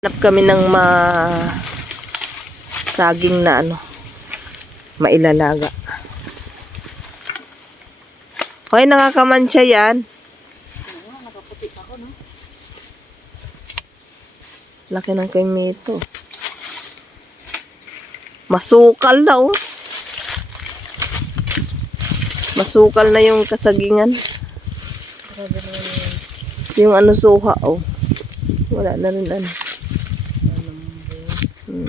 Hanap kami ng ma saging na ano mailalaga. Hoy, nakakamansya yan. Laki ng kay Mito. Masukal na oh. Masukal na yung kasagingan. Yung ano suha oh. Wala na rin ano. Hmm.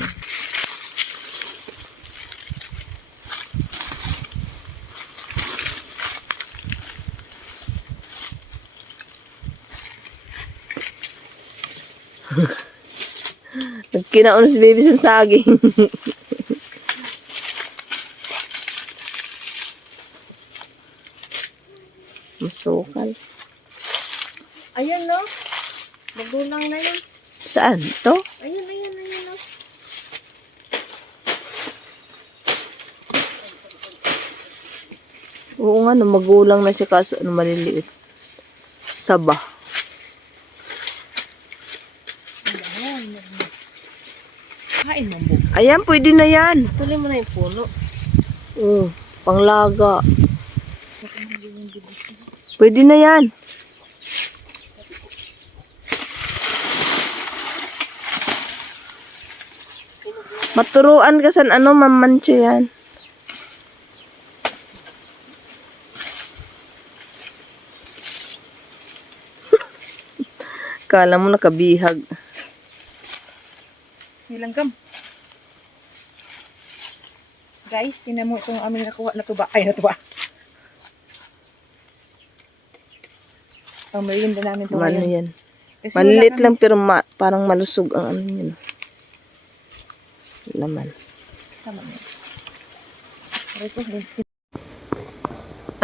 Nagkinaon si baby sa saging. Masukal. Ayun, no? Magulang na yun. Saan? Ito? Ayun, ayun, ayun, no? Oo nga, no, magulang na si kaso ano maliliit. Saba. Kain mo mo. Ayan, pwede na yan. Tuloy mo na yung puno. Oo, panglaga. Pwede na yan. Maturuan ka sa ano, mamansya yan. Kala mo nakabihag. Nilanggam. Guys, tinan mo itong aming nakuha na tuba. Ay, natuba. Ang merienda namin ito Ano yan? Kasi Malilit wala lang pero ma- parang malusog ang ano yun. Laman. Tama na.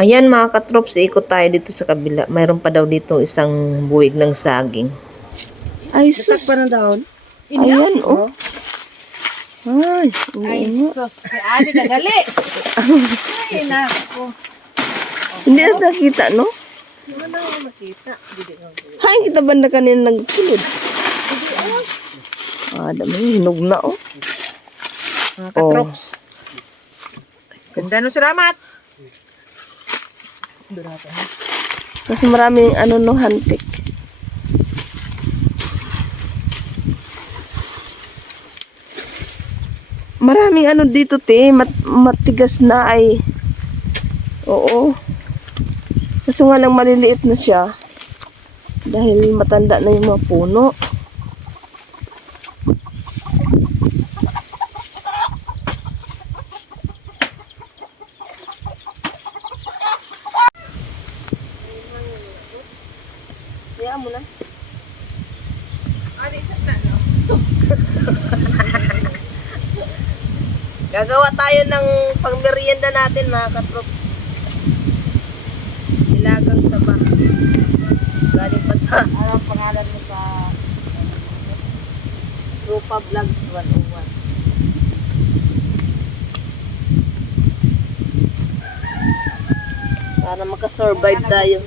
Ayan mga katrops, ikot tayo dito sa kabila. Mayroon pa daw dito isang buwig ng saging. Ay, sus. pa na daon. Ayan, oh. Ay, Ay, sus. Kay Ali ka gali. Ay, nako. Hindi na nakita, no? Wala na ako makita. Hindi nga. Hay, kita ba na kanina nagkulod? Ah, dami, hinog na, oh. Mga Oh. katrops. Ganda no, salamat. Durata. Kasi maraming ano no, hantik. Maraming ano dito, te. Mat matigas na ay. Oo. Kaso nga lang maliliit na siya. Dahil matanda na yung mga puno. Kaya mo na. Ali, sa na, no? Gagawa tayo ng pangmerienda natin mga katrop. Nilagang saba. Galing pa sa Anong pangalan mo sa... Rupa Vlogs 101. Para makasurvive tayo.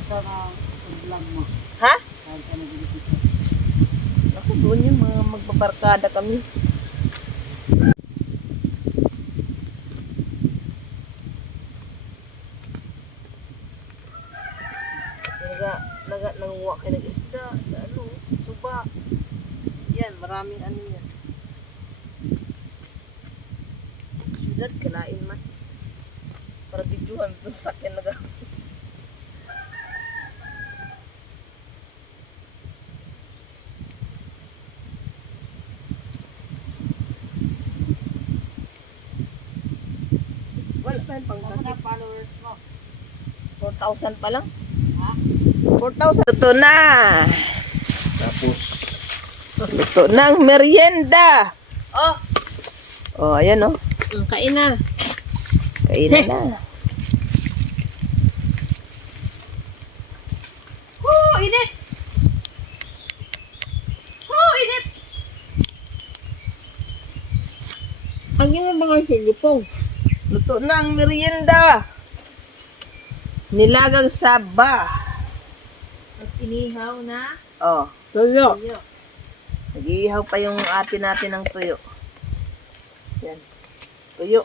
Vlog mo. Ha? Ako doon yung mga magbabarkada kami. Naga, naga, nanguha kayo ng isda, sa ano, suba. Yan, maraming ano yan. Siyudad, kalain man. Para bidyuhan, sa sakyan naga. Wala pa yung pang na followers mo? 4,000 pa lang. Ha? 4,000. Ito na. Tapos, Na ang merienda. Oh, Oh, ayan oh. kain na. Kainan na. Oh, init! Oh, init! Ang yun mga silipong. Luto na ang merienda. Nilagang saba. At inihaw na. Oh. Tulo. Tuyo. Nag-iihaw pa yung ate natin ng tuyo. Yan. Tuyo.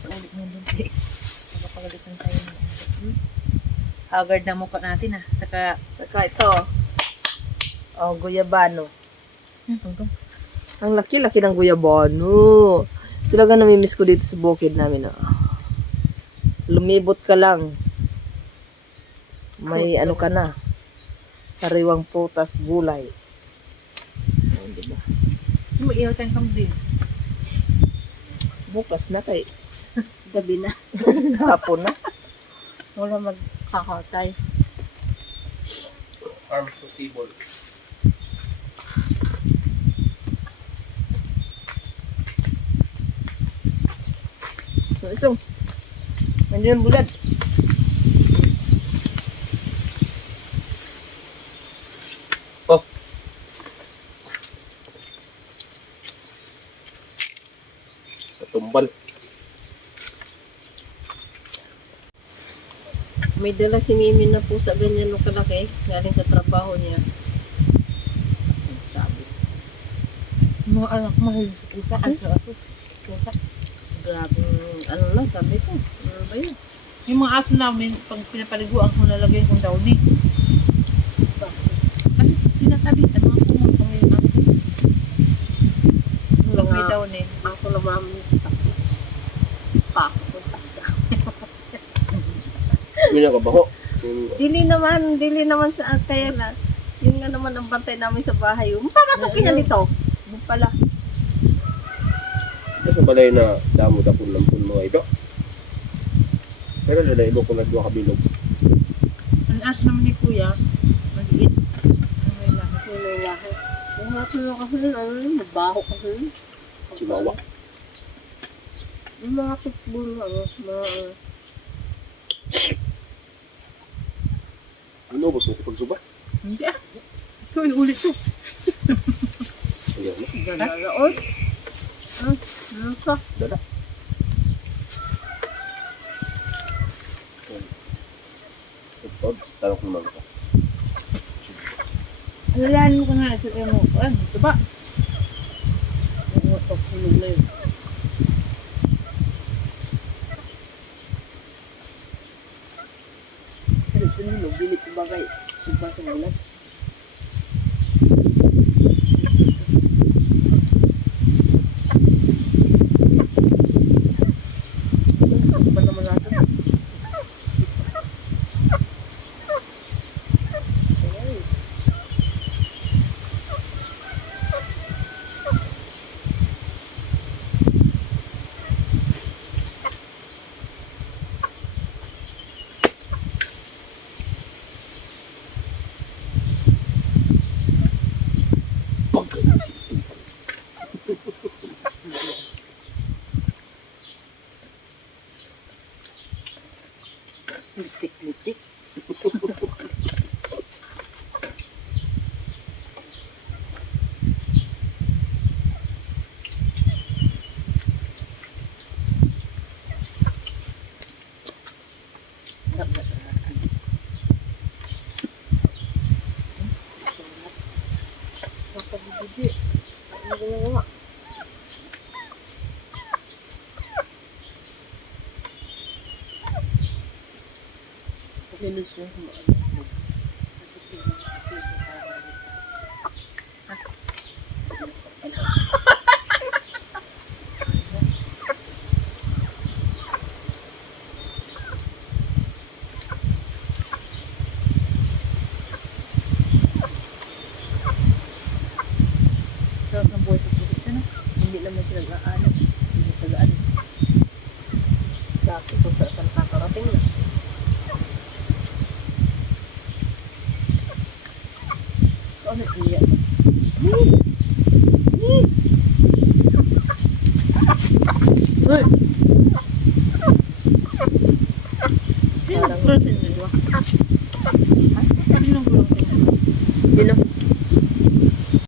Sa ulit mo. Nakapagalitan tayo ng hmm? Haggard na mukha natin ah. Saka, Saka ito. Oh, guyabano. hmm. Ang laki-laki ng guyabano. Talaga namimiss ko dito sa bukid namin. Oh. Lumibot ka lang. May ano ka na. Sariwang prutas, gulay. Mag-ihaw tayong kambing. Bukas na kay Gabi na. hapon na. Wala magkakatay. Arm to table. So, ito. Nandiyan bulad. Katumbal. May dala si Mimi na po sa ganyan no kalaki. Galing sa trabaho niya. Sabi. Mga anak mahal sa pusa. Ano sa ato? Pusa. Grabe, ano na, sabi ko. Ano ba yun? Yung mga aso namin, pag pinapaliguan ko lalagyan kong downy. Kasi tinatabi, ano ang pumunta mo yung aso. Pag may Mga downy. aso na mami. Pasok ko. Yun ang kabaho. Yung Dili naman, dili naman sa kaya na. Yun nga naman ang bantay namin sa bahay. Papasok ka dito. Doon pala. Ito sa balay na damo dapon ng pun mga ito. Pero dala ilo ko na dua kabilog. Ang aso naman ni kuya, maliit. Ang may lahat. May lahat. Yung nga tuyo kasi, ano yun, mabaho kasi. Chihuahua. Yung mga pitbull, ano, mga, ano, ba sa pagsuba? Hindi ah. Ito ulit to. Ayan na. ganda na, oy. Ah, ano ka? Dala. Ito, tanong ko naman ito. Alalahanin ko nga ito eh mo. Ah, ito ba? Yung mga pagpulog na yun. Nilo, bilit ko bagay. Suba sa Linis ano. Sarap ng buhay sa pulis. Ano? Hindi naman sila nag-aano. Hindi tagaan. Dati kung sa saan kakarating na. So ano iya? Sino ang person nyo?